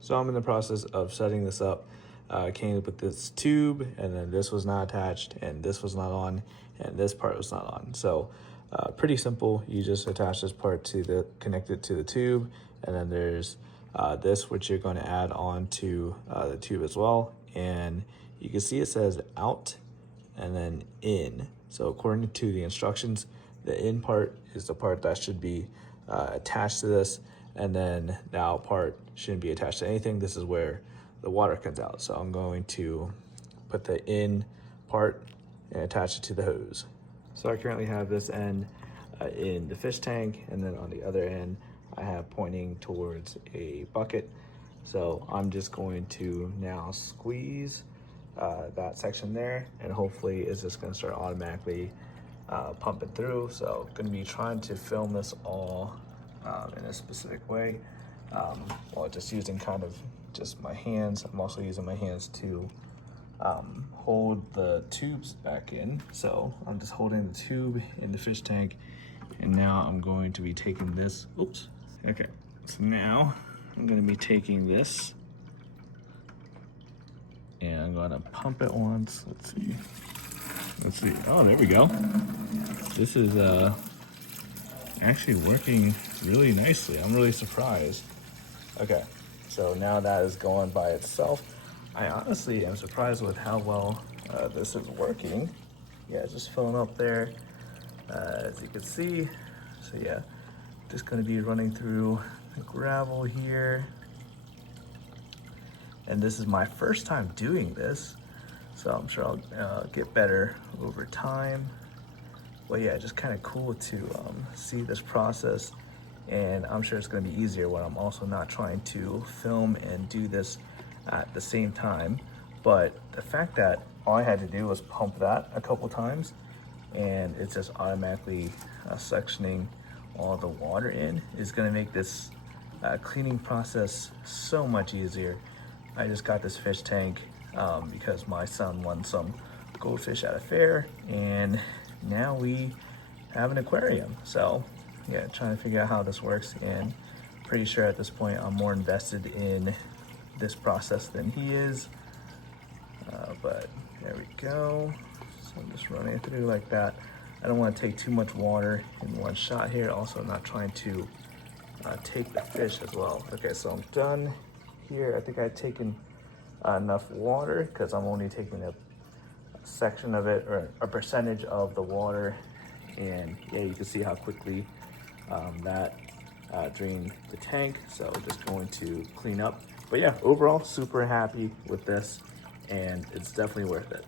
So I'm in the process of setting this up. Came up with this tube, and then this was not attached, and this was not on, and this part was not on. So pretty simple. You just attach this part to connect it to the tube, and then there's this, which you're going to add on to the tube as well. And you can see it says out and then in. So according to the instructions, the in part is the part that should be attached to this, and then the out part shouldn't be attached to anything. This is where the water comes out. So I'm going to put the in part and attach it to the hose. So I currently have this end in the fish tank, and then on the other end I have pointing towards a bucket. So I'm just going to now squeeze that section there, and hopefully it's just going to start automatically pumping through. So I'm going to be trying to film this all in a specific way, while just using kind of just my hands. I'm also using my hands to hold the tubes back in. So I'm just holding the tube in the fish tank, and now I'm going to be taking this, oops, okay. So now I'm gonna be taking this, and I'm gonna pump it once. Let's see, oh, there we go. This is actually working really nicely. I'm really surprised. Okay, so now that is going by itself. I honestly am surprised with how well this is working. Yeah, it's just filling up there, as you can see. So yeah, just gonna be running through the gravel here. And this is my first time doing this, so I'm sure I'll get better over time. But yeah, just kind of cool to see this process, and I'm sure it's gonna be easier when I'm also not trying to film and do this at the same time. But the fact that all I had to do was pump that a couple times, and it's just automatically suctioning all the water in, is gonna make this cleaning process so much easier. I just got this fish tank because my son won some goldfish at a fair, and now we have an aquarium. So yeah, trying to figure out how this works, and pretty sure at this point I'm more invested in this process than he is. But there we go. So I'm just running it through like that. I don't want to take too much water in one shot here. Also, I'm not trying to take the fish as well. Okay, so I'm done here. I think I've taken enough water, because I'm only taking a section of it, or a percentage of the water. And yeah, you can see how quickly that drained the tank. So just going to clean up. But yeah, overall, super happy with this, and it's definitely worth it.